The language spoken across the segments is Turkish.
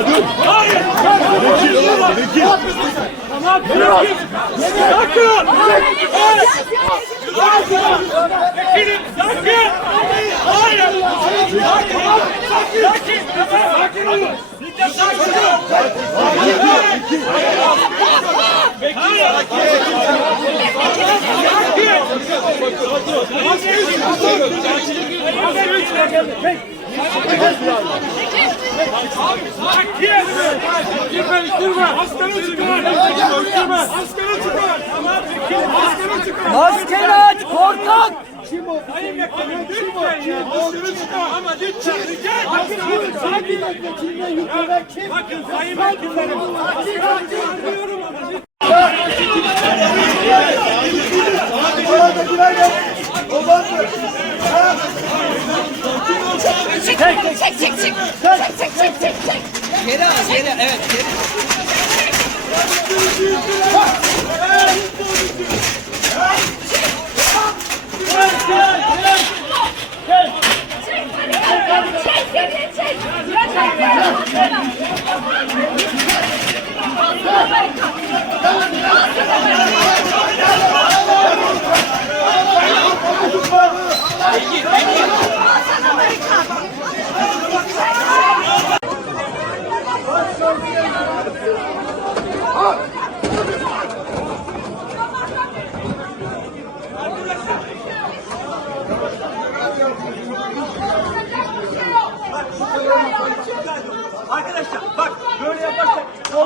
daha dur. Hayır. Bekir. Bekir. Tamam. Bekir. Sakın. Bekir'im. Sakın. Hayır. Sakin. Sakin. Sakin. Sakin olun. Sakin olun. Sakin olun. Bekir. Sakin. Sakin. Sakin olun. Girme, girme. Aslanı çıkar. Girme. Aslanı çıkar. Aslanı çıkar. Maskeni aç korkak. Sayın Vekilim lütfen ya. Aslanı çıkar. Ama lütfen. Rica ederim. Sakin. Sakin. Bakın Sayın Vekilim. Anlıyorum ama lütfen. Çek çek çek çek çek çek çek çek çek çek Geri al geri evet geri. çek çek çek Arkadaşlar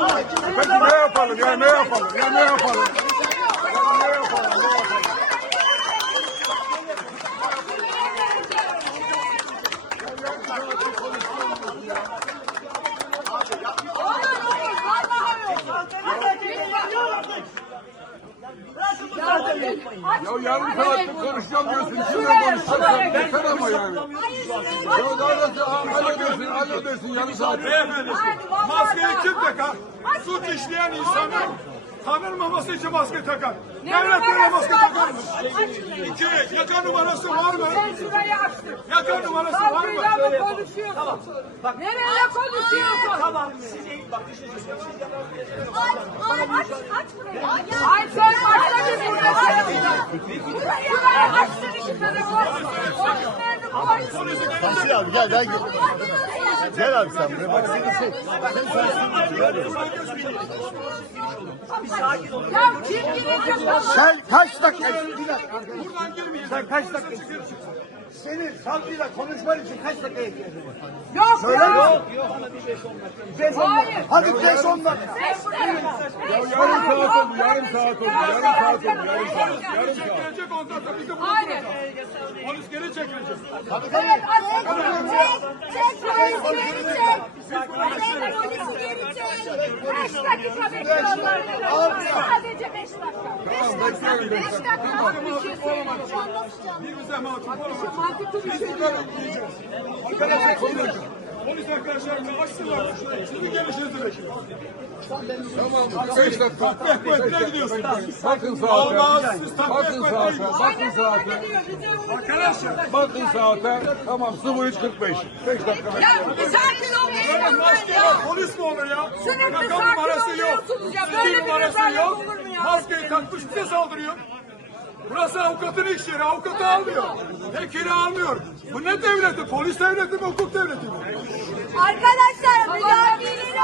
Vai de meu, Paulo, de meu, Paulo, de meu, Paulo. Ya yarım saattir konuşacağım diyorsun. Şimdi konuşacaksan yeter ama yani. Ya daha da halledersin halledersin yarım saat. Beyefendi, maskeyi kim takar? Suç işleyen insanın tanınmaması için maske takar. Devlet böyle maske takar mı? İki, yaka numarası var mı? Şurayı açtım. Yaka numarası var mı? Savcıyla mı konuşuyorsun? Nereye konuşuyorsun? Tamam. Aç aç aç burayı. Ay sen başla bir burada. Şurayı açtın iki telefon. Polis nerede polis? Tahsin abi gel gel. Gel abi sen buraya bak seni sen. Sen. Gel. Ya kim girecek? Sen kaç dakika? Sen kaç dakika? Senin savcıyla konuşman için kaç dakika ihtiyacın var? Yok Söyle ya. Beş on dakika. Hadi beş on dakika. Beş dakika. Ya yarım saat oldu yarım saat oldu yarım saat oldu yarım saat. Polis çekilecek ondan sonra bizi bırakacak. Polis geri çekilecek. Evet aç. Çek çek polisi geri çek. Polisi geri çek. Beş dakika bekliyorlar. Sadece beş dakika. Beş dakika. Beş dakika. Bir şey. Bir bize mahkum olamaz. Mantıklı bir şey değil. Arkadaşlar konuşun. Polis arkadaşlarımla açsınlar. Sizin gelişinizi bekliyor. Tamam beş dakika. Takviye kuvvetine gidiyorsun. Bakın saate. takviye Bakın kuvvetine saate. Bakın saate. Arkadaşlar. Bakın saate. Tamam 03.45. 5 dakika. Ya bir sakin ol. Böyle maske var. Polis mi olur ya? Sınıfta sakin numarası yok. Böyle bir rezalet yok. olur mu ya? Maskeyi takmış bize saldırıyor. Burası avukatın iş yeri. Avukatı almıyor. Vekili almıyor. Bu ne devleti? Polis devleti mi? Hukuk devleti mi? Arkadaşlar müdafileri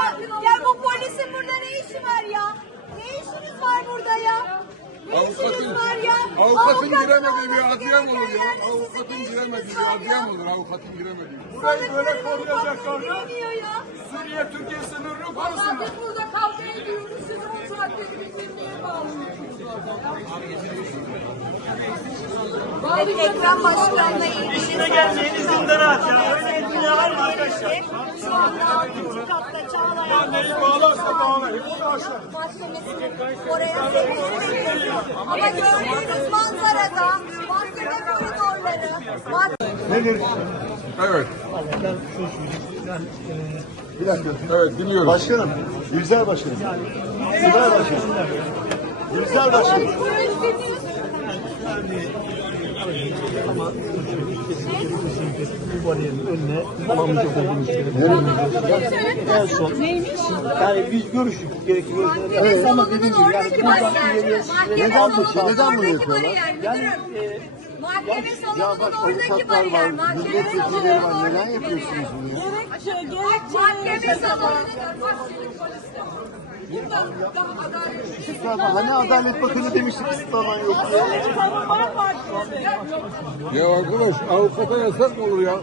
ya bu polisin burada ne işi var ya? Ne işiniz var burada ya? Ne işiniz var ya? Avukatın giremediği bir adliye mi olur ya? Avukatın giremediği bir var adliye mi olur? Avukatın giremediği. Burayı böyle koruyacaklar. ya. Suriye Türkiye sınırını korusunlar. biz burada kavga ediyoruz. Siz 10 saatte birbirine bağlıyorsunuz. Ekrem Başkan'la ilgili İşine gelmeyen zindana atıyor. Öyle bir dünya var mı arkadaşlar? Şu anda 6. katta Çağlayan. Mahkemesi'nin oraya sevgisi veriyor. Ama gördüğünüz manzarada mahkeme koridorları, mahkeme Evet. Bir dakika. Evet dinliyoruz. Başkanım. Yüksel başkanım. Sibel başkanım. Yüksel başkanım. Ama kesinlikle kesinlikle bu bariyerin önüne olamayacak olduğunu düşünüyorum. En son yani biz görüştük gerekli görüşmeler evet. ama dediğim gibi yani buradan bir yere neden bunu yapıyorlar? Yani Mahkeme salonunun oradaki bariyer, mahkeme salonunun oradaki bariyer. Gerekçe, gerekçe. Mahkeme salonunun oradaki bariyer. Ya? Hani Adalet Bakanı demişti kısıtlaman yok diye. Ya arkadaş avukata yasak mı olur ya?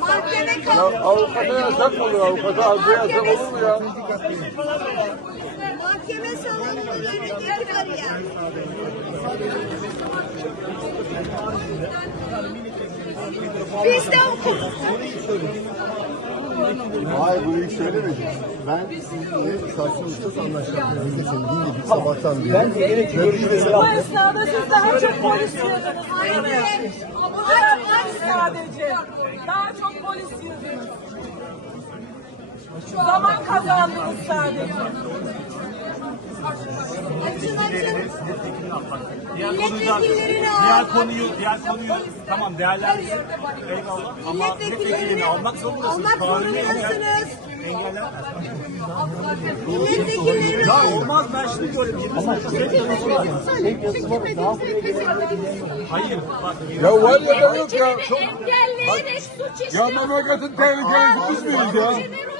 Mahkeme Ya salonu. avukata yasak mı olur? Avukata adliye yasak olur mu ya? Mahkeme salonunun önündeki bariyer. Biz de hukuk. Hayır bunu hiç söylemedim. Ben sizinle. Biz de söylediğim gibi sabahtan beri. Ben de gerekli görüşmeleri Bu esnada siz daha çok polis yiyordunuz. Hayır. Aç sadece. Daha çok polis yiyordunuz. Zaman kazandınız sadece. Açın açın. Diğer konuyu, Milletvekillerini diğer konuyu, diğer konuyu tamam değerlendir. Eyvallah. Ama milletvekilini almak zorundasınız. Almak zorundasınız. engeller. Milletvekillerini al. Olmaz ben şimdi diyorum. Hayır bak. Ya var ya da yok ya. Çok, Engelleyerek suç ya işliyor. memleketin tehlikelisi biz miyiz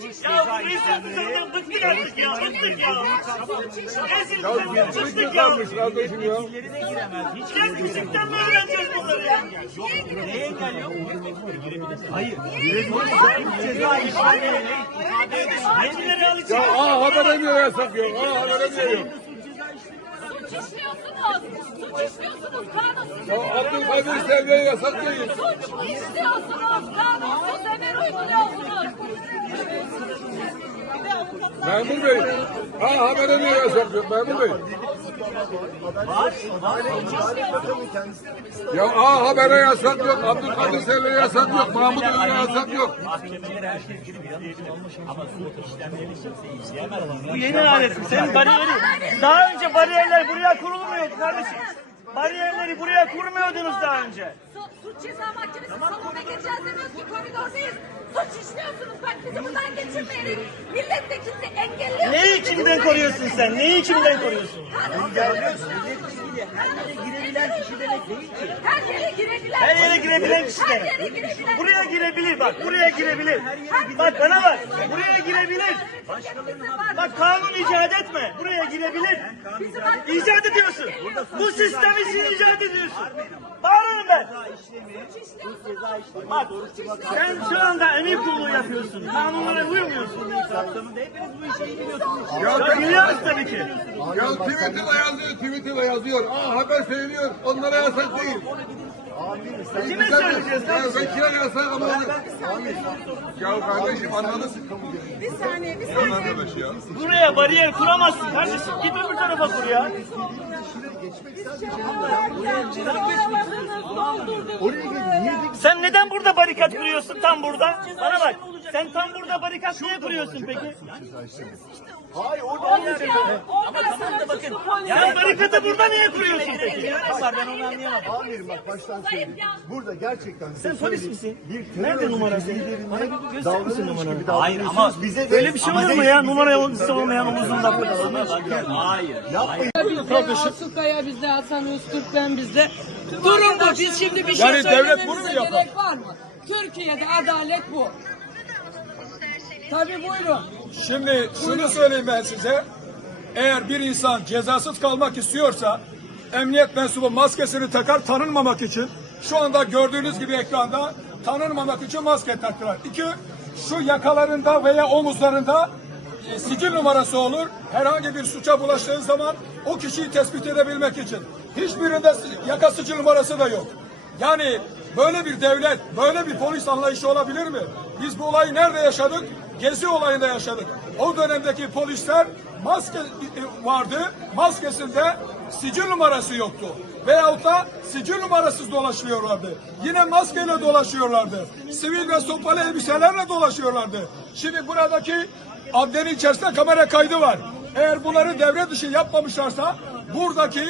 ceza işlemleri Bıktık artık ya, bıktık ya. Ya gizlilik mi kalmış kardeşim ya? Küçükten mi öğreneceğiz bunları ya? neye engel yok? Hayır. Suç ceza işlemleri ifade edilmez. Hangileri alacak? Ya aa haber emiyor yasak yok. Aa haber. Suç işliyorsunuz. Suç işliyorsunuz. Kanunsuz. Ya Abdülkadir Selvi'ye yasak değil. Suç işliyorsunuz. Kanunsuz emir uyguluyorsunuz. Memur Bey. Aa haber emiyor yasak. Memur Bey. Ya aa habere yasak yok. Abdülkadir Selvi'ye yasak yok. Mahmut Ömer'e yasak yok. Mahkemeleri herkes izleyebilir. Ama suç işlemlerini kimse izleyemez. Bu yeni alet. Senin bariyeri. Daha önce bariyerler buraya kurulmuyordu kardeşim. Bariyerleri buraya kurmuyordunuz daha önce. Su- Suç ceza mahkemesi salonuna geçeceğiz demiyoruz ki koridordayız. Suç işliyorsunuz. Bak bizi buradan geçirmeyelim. Milletvekilini engelliyorsunuz. Neyi kimden koruyorsun sen? Neyi kimden koruyorsun? Girebilen kişi demek değil ki. Her yere girebilen. Her yere girebilen kişi Her demek. yere girebilen. Buraya girebilir bak. Buraya girebilir. Bak bana bak. Buraya girebilir. Bak kanun icat etme. Buraya girebilir. İcat ediyorsun. Bu sistemi siz icat ediyorsun. Bağırırım ben. Bak sen şu anda emir kulluğu yapıyorsun. Kanunlara uymuyorsun. Ya, Ya biliyoruz tabii ki. ya Twitter'da yazıyor. Twitter'da yazıyor. Aa haber söylüyor. Onlara yasak değil. Kime söyleyeceğiz Ya vekile yasak ama onu... Ya kardeşim anladın. Bir saniye, bir Lan arkadaş ya. Buraya bariyer kuramazsın kardeşim. Git öbür tarafa kur ya. Sen neden burada barikat kuruyorsun tam burada? Bana bak. Sen tam burada barikat niye kuruyorsun peki? Hayır orada bakın. Sen barikatı burada niye kuruyorsun peki? Ben onu anlayamadım. Amirim bak baştan söyleyeyim. Burada gerçekten size Sen polis misin? Bir Nerede numarası? liderine Bana bir gösterir misin davranılmış numaranı? gibi Hayır, ama davranıyorsunuz. Bize de- Öyle bir şey olur mu ya? Numara olmayan omuzunda Hayır. Bizde Asukaya bizde Hasan Öztürk'ten bizde. Durum bu. Biz şimdi bir şey Yani devlet bunu mu söylememize yapar? gerek var mı? Türkiye'de adalet bu. Tabii buyurun. Şimdi şunu söyleyeyim ben size. Eğer bir insan cezasız kalmak istiyorsa emniyet mensubu maskesini takar tanınmamak için. Şu anda gördüğünüz gibi ekranda tanınmamak için maske taktılar. İki, şu yakalarında veya omuzlarında e, sicil numarası olur. Herhangi bir suça bulaştığı zaman o kişiyi tespit edebilmek için. Hiçbirinde yaka sicil numarası da yok. Yani böyle bir devlet, böyle bir polis anlayışı olabilir mi? Biz bu olayı nerede yaşadık? Gezi olayında yaşadık. O dönemdeki polisler maske e, vardı. Maskesinde sicil numarası yoktu. Veyahut da sicil numarasız dolaşıyorlardı. Yine maskeyle dolaşıyorlardı. Sivil ve sopalı elbiselerle dolaşıyorlardı. Şimdi buradaki adlerin içerisinde kamera kaydı var. Eğer bunları devre dışı yapmamışlarsa buradaki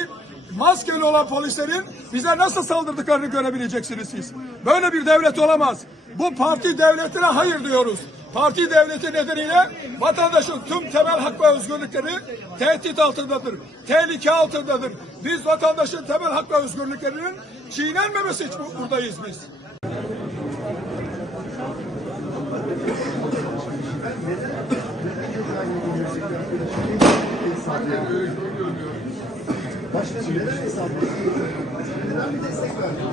maskeli olan polislerin bize nasıl saldırdıklarını görebileceksiniz siz. Böyle bir devlet olamaz. Bu parti devletine hayır diyoruz. Parti devleti nedeniyle vatandaşın tüm temel hak ve özgürlükleri tehdit altındadır. Tehlike altındadır. Biz vatandaşın temel hak ve özgürlüklerinin çiğnenmemesi için buradayız biz. Başkanım neler hesaplıyorsunuz? Neden bir destek verdiniz?